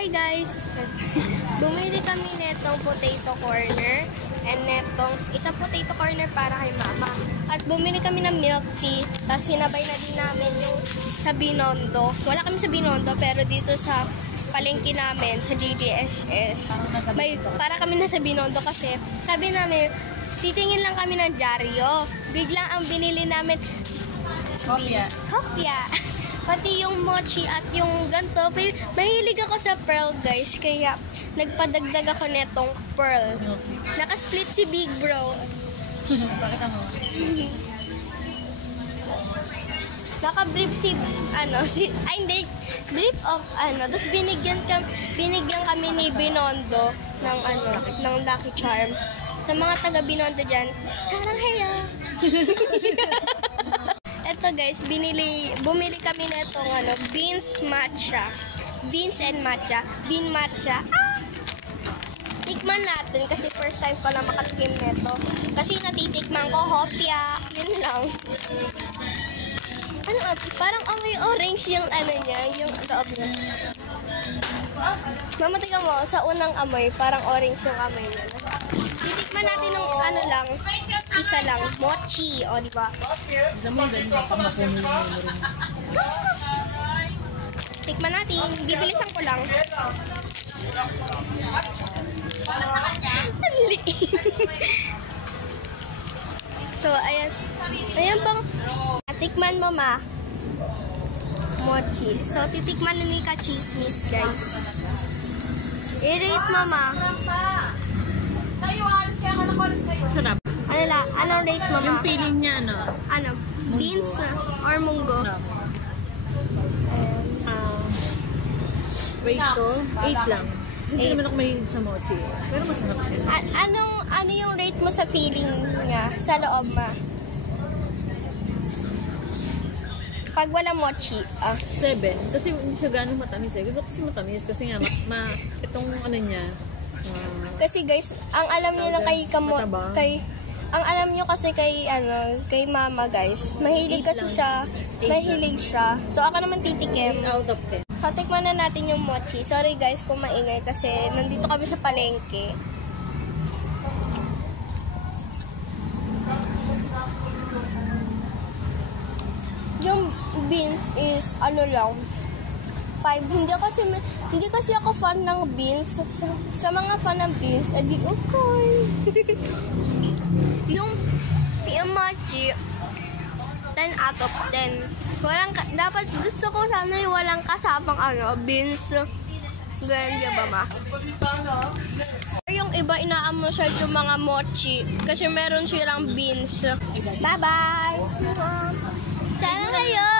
Hi guys! Bumili kami netong potato corner and netong isang potato corner para kay mama. At bumili kami ng milk tea, tapos sinabay na din namin yung sa Binondo. Wala kami sa Binondo pero dito sa palengke namin, sa JJSS. Para kami na sa Binondo kasi sabi namin, titingin lang kami ng dyaryo. Biglang ang binili namin, hopya. Pati yung mochi at yung ganto. Mahilig ako sa pearl guys, kaya nagpadagdag ako netong pearl. Nakasplit si Big Bro. Bakit mo? Naka-brief hindi, brief of tapos binigyan kami ni Binondo ng Lucky Charm. Sa mga taga Binondo diyan, sarang heyo. Ito guys, bumili kami netong beans matcha. Beans and matcha. Bean matcha. Tikman natin kasi first time ko lang makatikim neto. Kasi natitikman ko hopya. Yun lang. Parang amoy orange yung niya, yung loob niya. Mama, tingnan mo, sa unang amoy, parang orange yung amoy niya. Titikman natin ng isa lang, mochi, o diba? Tikman natin, bibilisan ko lang. So, ayan bang, tikman mo ma, mochi. So, titikman na ni Ka-Chismis guys. I-rate mo ma. Sarap. Anong rate mo ma? Yung feeling niya Beans or munggo? Wait ko, 8 lang. Kasi hindi naman ako mahilig sa mochi. Pero masarap siya. Ano yung rate mo sa feeling niya sa loob ma? Pag wala mochi, 7. Kasi hindi siya ganong matamis eh. Gusto ko kasi matamis kasi nga, itong niya. Kasi guys, ang alam niyo na ang alam niyo kasi kay mama guys, mahilig kasi siya. Mahilig siya. So ako naman titikim. 8 out of 10. So tikman na natin yung mochi. Sorry guys kung maingay kasi nandito kami sa palengke. Yung beans is lang 5. Hindi kasi ako fan ng beans. Sa mga fan ng beans, edi okay. yung mochi 10 out of 10. Dapat gusto ko sana yung walang kasapang beans. Ganyan diba ma? Yung iba inaamo siya yung mga mochi kasi meron silang beans. Bye bye! Sana kayo!